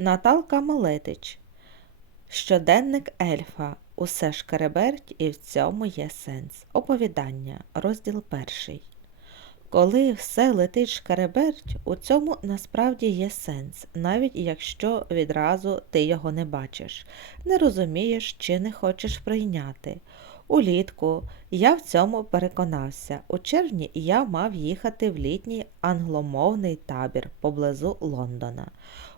Наталка Малетич. Щоденник ельфа. Усе шкереберть і в цьому є сенс. Оповідання. Розділ перший. Коли все летить шкереберть, у цьому насправді є сенс, навіть якщо відразу ти його не бачиш, не розумієш чи не хочеш прийняти. Улітку я в цьому переконався. У червні я мав їхати в літній англомовний табір поблизу Лондона.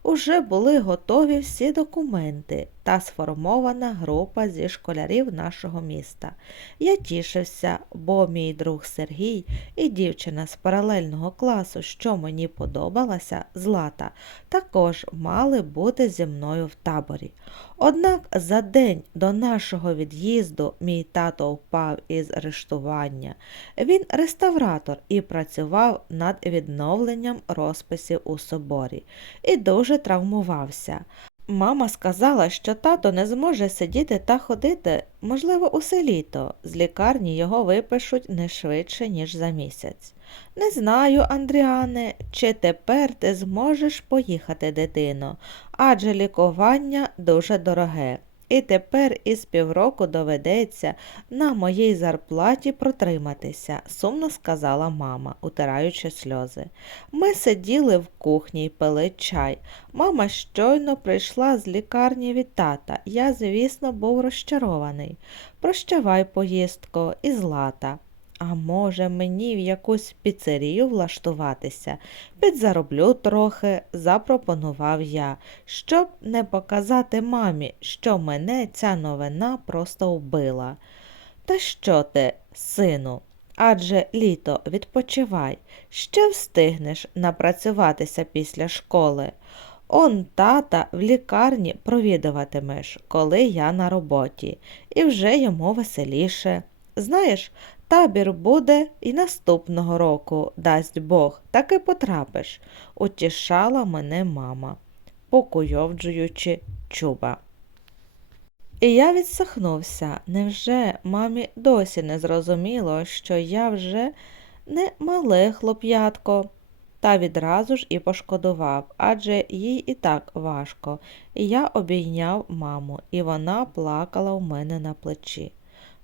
Уже були готові всі документи та сформована група зі школярів нашого міста. Я тішився, бо мій друг Сергій і дівчина з паралельного класу, що мені подобалася, Злата, також мали бути зі мною в таборі. Однак за день до нашого від'їзду мій тато впав із арештування. Він реставратор і працював над відновленням розписів у соборі і дуже травмувався. Мама сказала, що тато не зможе сидіти та ходити, можливо, усе літо. З лікарні його випишуть не швидше, ніж за місяць. Не знаю, Андріане, чи тепер ти зможеш поїхати, дитино, адже лікування дуже дороге. І тепер із півроку доведеться на моїй зарплаті протриматися, сумно сказала мама, утираючи сльози. Ми сиділи в кухні й пили чай. Мама щойно прийшла з лікарні від тата. Я, звісно, був розчарований. Прощавай, поїздко, і злата. А може, мені в якусь піцерію влаштуватися? Підзароблю трохи, запропонував я, щоб не показати мамі, що мене ця новина просто вбила. Та що ти, сину? Адже літо відпочивай, ще встигнеш напрацюватися після школи. Он тата в лікарні провідуватимеш, коли я на роботі, і вже йому веселіше. Знаєш, Табір буде і наступного року, дасть Бог, таки потрапиш, утішала мене мама, покуйовджуючи чуба. І я відсахнувся. Невже мамі досі не зрозуміло, що я вже не мале хлоп'ятко? Та відразу ж і пошкодував, адже їй і так важко. І я обійняв маму, і вона плакала у мене на плечі.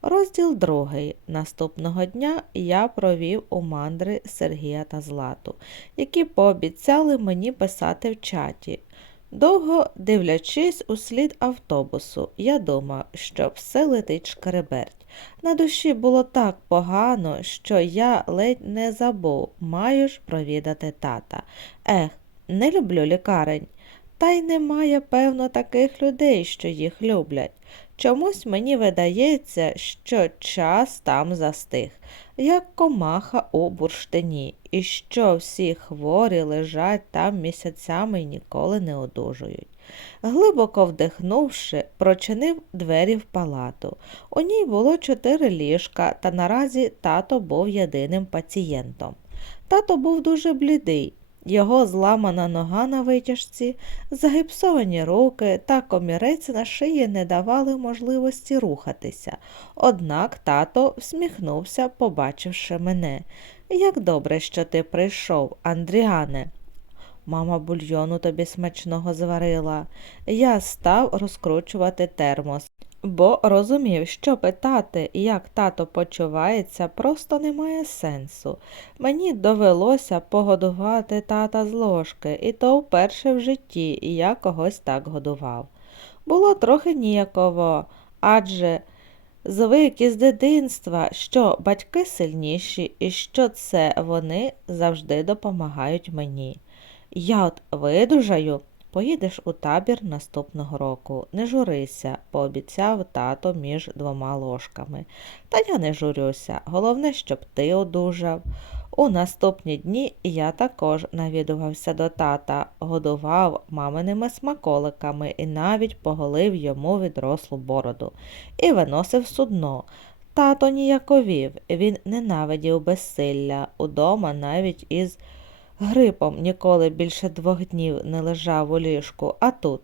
Розділ другий. Наступного дня я провів у мандри Сергія та Злату, які пообіцяли мені писати в чаті. Довго дивлячись у слід автобусу, я думав, що все летить шкереберть. На душі було так погано, що я ледь не забув, маю ж провідати тата. Ех, не люблю лікарень. Та й немає, певно, таких людей, що їх люблять. Чомусь мені видається, що час там застиг, як комаха у бурштині, і що всі хворі лежать там місяцями і ніколи не одужують. Глибоко вдихнувши, прочинив двері в палату. У ній було чотири ліжка, та наразі тато був єдиним пацієнтом. Тато був дуже блідий. Його зламана нога на витяжці, загипсовані руки та комірець на шиї не давали можливості рухатися. Однак тато всміхнувся, побачивши мене. Як добре, що ти прийшов, Андріане. Мама бульйону тобі смачного зварила. Я став розкручувати термос бо розумів, що питати, як тато почувається, просто немає сенсу. Мені довелося погодувати тата з ложки, і то вперше в житті я когось так годував. Було трохи ніяково, адже звик із дитинства, що батьки сильніші і що це вони завжди допомагають мені. Я от видужаю, Поїдеш у табір наступного року. Не журися, пообіцяв тато між двома ложками. Та я не журюся. Головне, щоб ти одужав. У наступні дні я також навідувався до тата, годував маминими смаколиками і навіть поголив йому відрослу бороду і виносив судно. Тато ніяковів, він ненавидів безсилля, удома навіть із грипом ніколи більше двох днів не лежав у ліжку, а тут.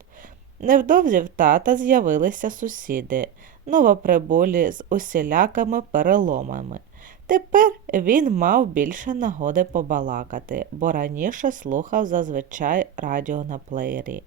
Невдовзі в тата з'явилися сусіди, новоприбулі з усілякими переломами. Тепер він мав більше нагоди побалакати, бо раніше слухав зазвичай радіо на плеєрі.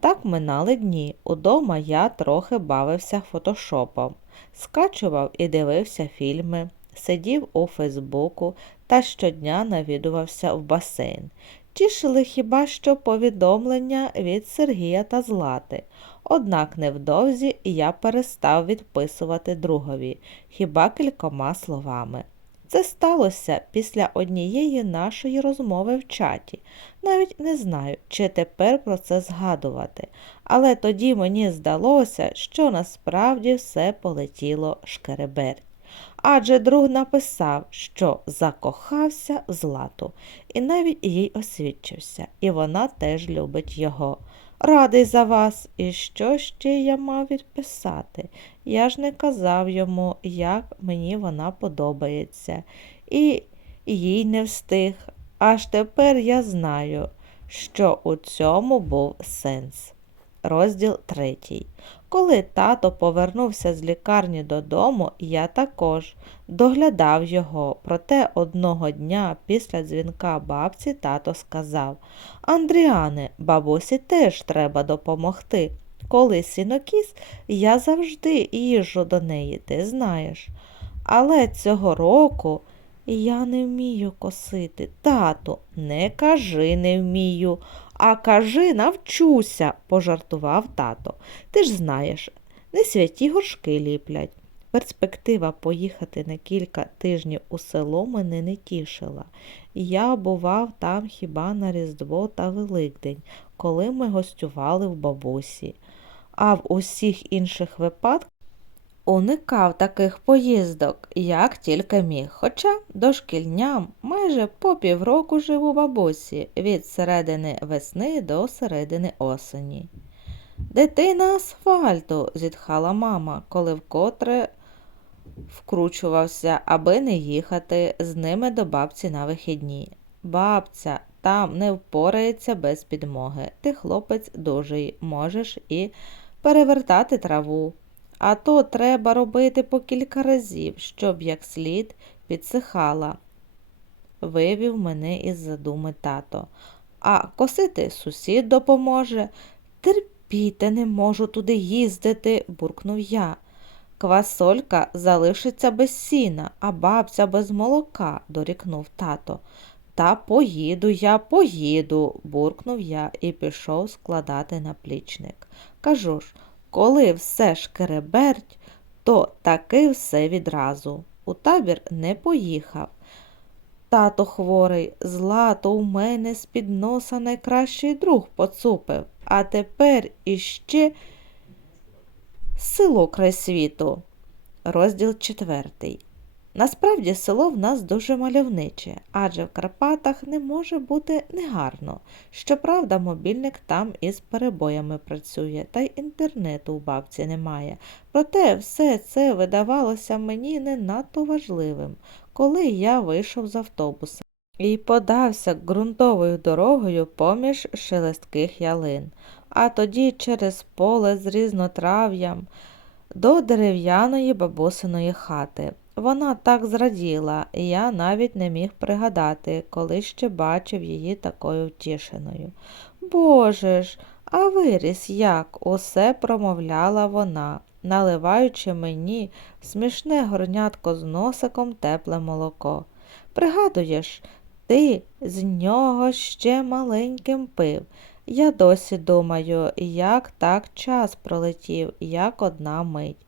Так минали дні. Удома я трохи бавився фотошопом, скачував і дивився фільми, сидів у Фейсбуку та щодня навідувався в басейн. Тішили хіба що повідомлення від Сергія та Злати. Однак невдовзі я перестав відписувати другові, хіба кількома словами. Це сталося після однієї нашої розмови в чаті. Навіть не знаю, чи тепер про це згадувати, але тоді мені здалося, що насправді все полетіло шкереберть. Адже друг написав, що закохався в злату, і навіть їй освідчився, і вона теж любить його. Радий за вас, і що ще я мав відписати? Я ж не казав йому, як мені вона подобається, і їй не встиг. Аж тепер я знаю, що у цьому був сенс. Розділ третій. Коли тато повернувся з лікарні додому, я також доглядав його. Проте одного дня після дзвінка бабці тато сказав Андріане, бабусі теж треба допомогти. Коли сінокіс, я завжди їжджу до неї, ти знаєш. Але цього року я не вмію косити. Тату, не кажи не вмію, а кажи навчуся, пожартував тато. Ти ж знаєш, не святі горшки ліплять. Перспектива поїхати на кілька тижнів у село мене не тішила. Я бував там хіба на Різдво та Великдень, коли ми гостювали в бабусі. А в усіх інших випадках уникав таких поїздок, як тільки міг. Хоча дошкільням майже по півроку жив у бабусі від середини весни до середини осені. Дитина асфальту, зітхала мама, коли вкотре вкручувався, аби не їхати з ними до бабці на вихідні. Бабця там не впорається без підмоги. Ти хлопець дужий, можеш і перевертати траву. А то треба робити по кілька разів, щоб як слід підсихала. Вивів мене із задуми тато. А косити сусід допоможе. Терпіти не можу туди їздити, буркнув я. Квасолька залишиться без сіна, а бабця без молока, дорікнув тато. Та поїду я, поїду, буркнув я і пішов складати наплічник. Кажу ж, коли все шкереберть, то таки все відразу. У табір не поїхав. Тато хворий, злато у мене з-під носа найкращий друг поцупив, а тепер іще село край світу. Розділ четвертий. Насправді село в нас дуже мальовниче, адже в Карпатах не може бути негарно. Щоправда, мобільник там із перебоями працює, та й інтернету у бабці немає. Проте все це видавалося мені не надто важливим, коли я вийшов з автобуса і подався ґрунтовою дорогою поміж шелестких ялин, а тоді через поле з різнотрав'ям до дерев'яної бабусиної хати. Вона так зраділа, і я навіть не міг пригадати, коли ще бачив її такою втішеною. Боже ж, а виріс як, усе промовляла вона, наливаючи мені смішне горнятко з носиком тепле молоко. Пригадуєш, ти з нього ще маленьким пив. Я досі думаю, як так час пролетів, як одна мить.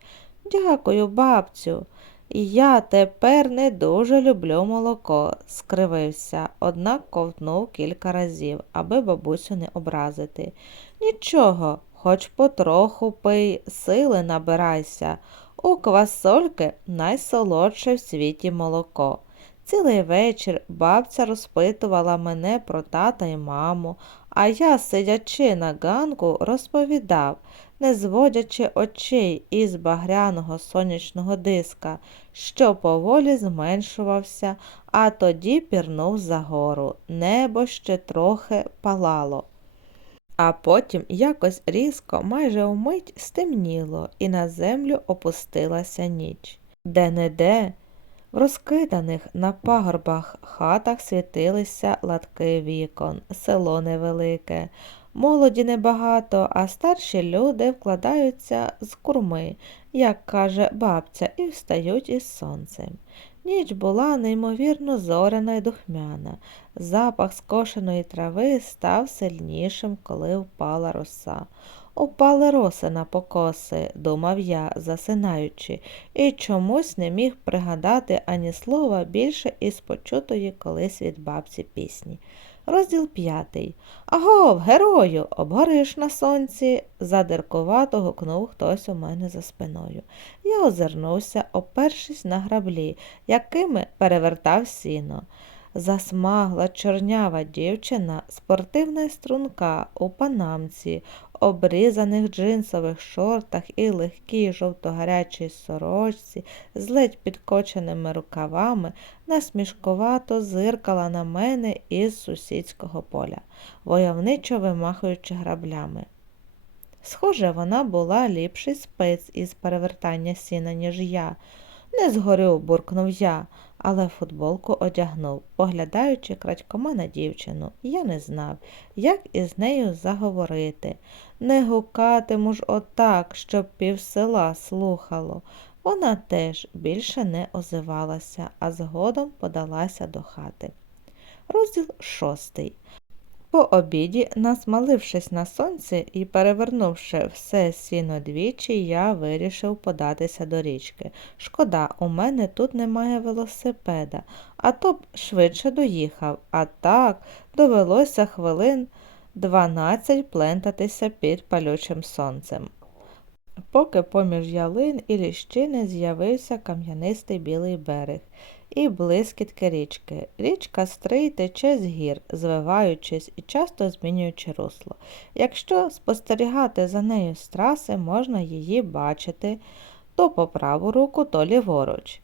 Дякую, бабцю. Я тепер не дуже люблю молоко, скривився, однак ковтнув кілька разів, аби бабусю не образити. Нічого, хоч потроху пий, сили набирайся. У квасольки найсолодше в світі молоко. Цілий вечір бабця розпитувала мене про тата і маму, а я, сидячи на ганку, розповідав, не зводячи очей із багряного сонячного диска, що поволі зменшувався, а тоді пірнув за гору. Небо ще трохи палало. А потім якось різко, майже вмить стемніло, і на землю опустилася ніч. Де-не-де в розкиданих на пагорбах хатах світилися латки вікон, село невелике. Молоді небагато, а старші люди вкладаються з курми, як каже бабця, і встають із сонцем. Ніч була неймовірно зоряна й духмяна. Запах скошеної трави став сильнішим, коли впала роса. Упали роси на покоси, думав я, засинаючи, і чомусь не міг пригадати ані слова більше із почутої колись від бабці пісні. Розділ п'ятий. Агов, герою, обгориш на сонці. задиркувато гукнув хтось у мене за спиною. Я озирнувся, опершись на граблі, якими перевертав сіно. Засмагла чорнява дівчина, спортивна струнка у панамці, обрізаних джинсових шортах і легкій жовтогарячій сорочці з ледь підкоченими рукавами, насмішкувато зиркала на мене із сусідського поля, войовничо вимахуючи граблями. Схоже, вона була ліпший спец із перевертання сіна, ніж я. Не згорю, буркнув я, але футболку одягнув, поглядаючи крадькома на дівчину. Я не знав, як із нею заговорити. Не гукатиму ж отак, щоб півсела слухало. Вона теж більше не озивалася, а згодом подалася до хати. Розділ шостий. По обіді, насмалившись на сонці і перевернувши все сіно двічі, я вирішив податися до річки. Шкода, у мене тут немає велосипеда, а то б швидше доїхав, а так довелося хвилин дванадцять плентатися під палючим сонцем. Поки поміж ялин і ліщини з'явився кам'янистий білий берег і блискітки річки. Річка стрий тече з гір, звиваючись і часто змінюючи русло. Якщо спостерігати за нею з траси, можна її бачити то по праву руку, то ліворуч.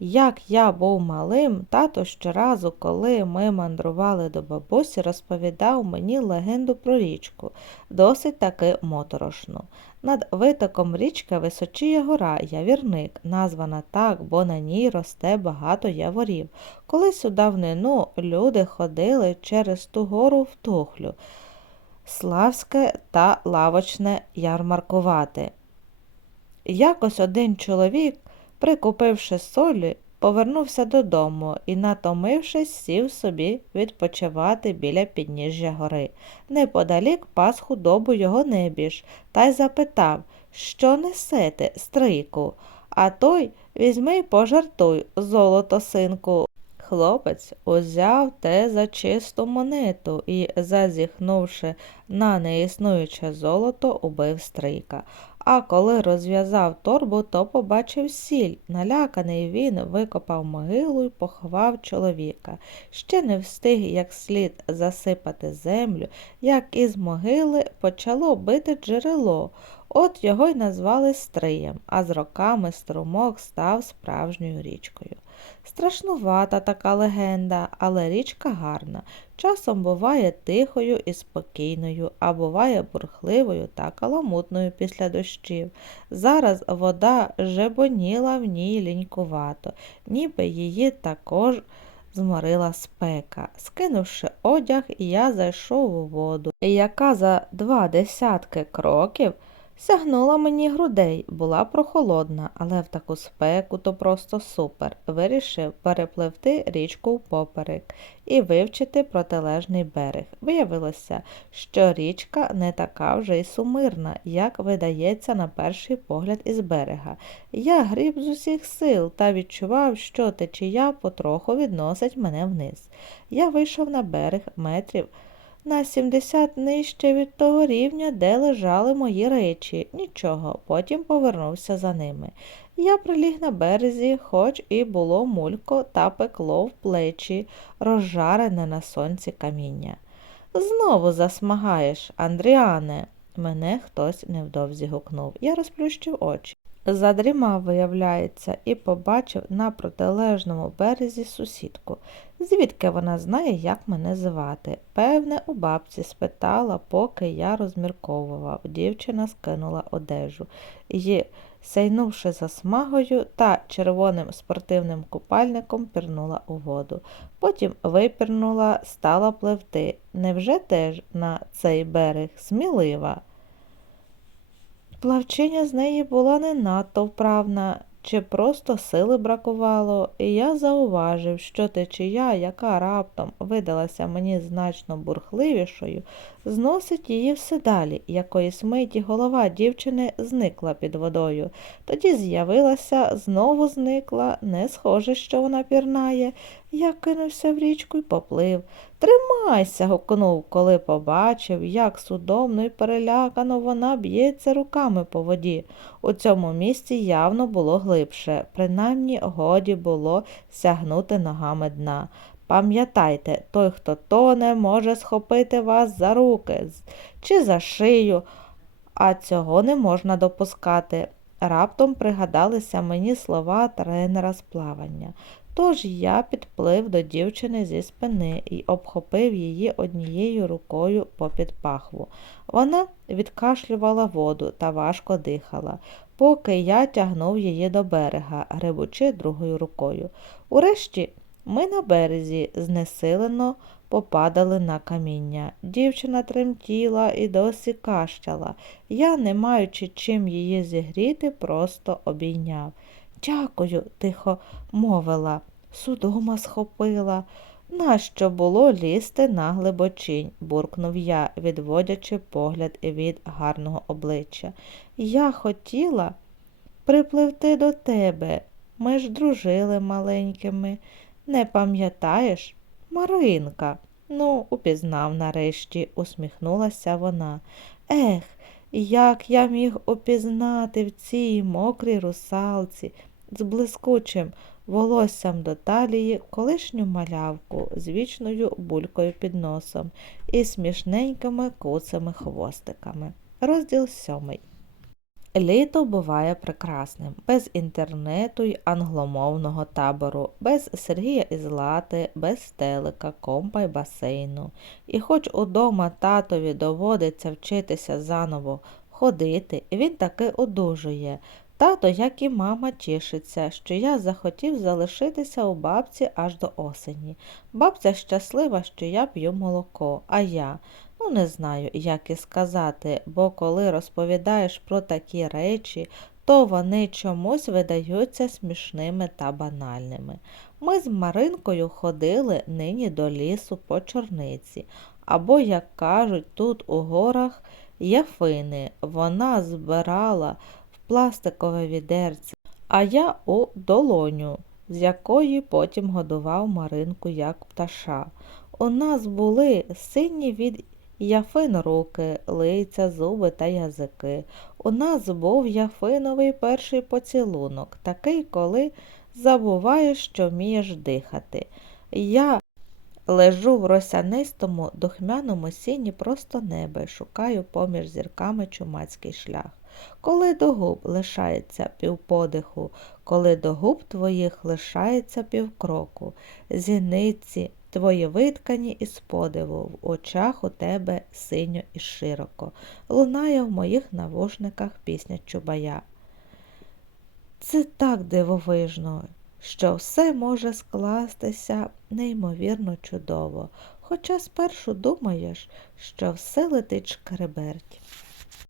Як я був малим, тато щоразу, коли ми мандрували до бабусі, розповідав мені легенду про річку, досить таки моторошну. Над витоком річки височіє гора Явірник, названа так, бо на ній росте багато яворів. Колись у давнину люди ходили через ту гору в тухлю, славське та лавочне ярмаркувати. Якось один чоловік Прикупивши солі, повернувся додому і, натомившись, сів собі відпочивати біля підніжжя гори. Неподалік пас худобу його небіж та й запитав, що несете, стрику, а той візьми й пожартуй, золото, синку. Хлопець узяв те за чисту монету і, зазіхнувши на неіснуюче золото, убив стрийка. А коли розв'язав торбу, то побачив сіль. Наляканий він викопав могилу і поховав чоловіка. Ще не встиг як слід засипати землю, як із могили почало бити джерело. От його й назвали Стриєм, а з роками струмок став справжньою річкою. Страшнувата така легенда, але річка гарна. Часом буває тихою і спокійною, а буває бурхливою та каламутною після дощів. Зараз вода жебоніла в ній лінькувато, ніби її також зморила спека. Скинувши одяг, я зайшов у воду, яка за два десятки кроків Сягнула мені грудей, була прохолодна, але в таку спеку то просто супер. Вирішив перепливти річку впоперек і вивчити протилежний берег. Виявилося, що річка не така вже й сумирна, як видається на перший погляд із берега. Я гріб з усіх сил та відчував, що течія потроху відносить мене вниз. Я вийшов на берег метрів на 70 нижче від того рівня, де лежали мої речі. Нічого, потім повернувся за ними. Я приліг на березі, хоч і було мулько та пекло в плечі, розжарене на сонці каміння. Знову засмагаєш, Андріане. Мене хтось невдовзі гукнув. Я розплющив очі. Задрімав, виявляється, і побачив на протилежному березі сусідку. Звідки вона знає, як мене звати? Певне, у бабці спитала, поки я розмірковував. Дівчина скинула одежу і, сейнувши засмагою та червоним спортивним купальником, пірнула у воду. Потім випірнула, стала пливти. Невже теж на цей берег смілива? Плавчиня з неї була не надто вправна, чи просто сили бракувало, і я зауважив, що течія, яка раптом видалася мені значно бурхливішою, зносить її все далі. Якоїсь миті голова дівчини зникла під водою. Тоді з'явилася, знову зникла, не схоже, що вона пірнає. Я кинувся в річку й поплив. Тримайся, гукнув, коли побачив, як судомно й перелякано вона б'ється руками по воді. У цьому місці явно було глибше, принаймні годі було сягнути ногами дна. Пам'ятайте, той, хто тоне, може схопити вас за руки чи за шию, а цього не можна допускати. Раптом пригадалися мені слова тренера з плавання. Тож я підплив до дівчини зі спини і обхопив її однією рукою попід пахву. Вона відкашлювала воду та важко дихала, поки я тягнув її до берега, грибучи другою рукою. Урешті ми на березі знесилено попадали на каміння. Дівчина тремтіла і досі кащала. Я, не маючи чим її зігріти, просто обійняв. Дякую, тихо мовила, судома схопила. Нащо було лізти на глибочинь, буркнув я, відводячи погляд від гарного обличчя. Я хотіла припливти до тебе. Ми ж дружили маленькими. Не пам'ятаєш? Маринка. Ну, упізнав нарешті, усміхнулася вона. Ех, як я міг опізнати в цій мокрій русалці з блискучим волоссям до талії колишню малявку з вічною булькою під носом і смішненькими куцими хвостиками. Розділ сьомий. Літо буває прекрасним, без інтернету й англомовного табору, без Сергія і Злати, без телека, компа й басейну. І хоч удома татові доводиться вчитися заново ходити, він таки одужує. Тато, як і мама, тішиться, що я захотів залишитися у бабці аж до осені. Бабця щаслива, що я п'ю молоко, а я. Ну, не знаю, як і сказати, бо коли розповідаєш про такі речі, то вони чомусь видаються смішними та банальними. Ми з Маринкою ходили нині до лісу по чорниці, або, як кажуть, тут у горах яфини. Вона збирала в пластикове відерце, а я у долоню, з якої потім годував Маринку як пташа. У нас були сині від Яфин руки, лиця, зуби та язики. У нас був яфиновий перший поцілунок, такий, коли забуваєш, що вмієш дихати. Я лежу в росянистому духмяному сіні просто неба і шукаю поміж зірками чумацький шлях. Коли до губ лишається півподиху, коли до губ твоїх лишається півкроку, зіниці Твої виткані із подиву, в очах у тебе синьо і широко, лунає в моїх навушниках пісня Чубая. Це так дивовижно, що все може скластися неймовірно чудово, хоча спершу думаєш, що все летить шкереберть.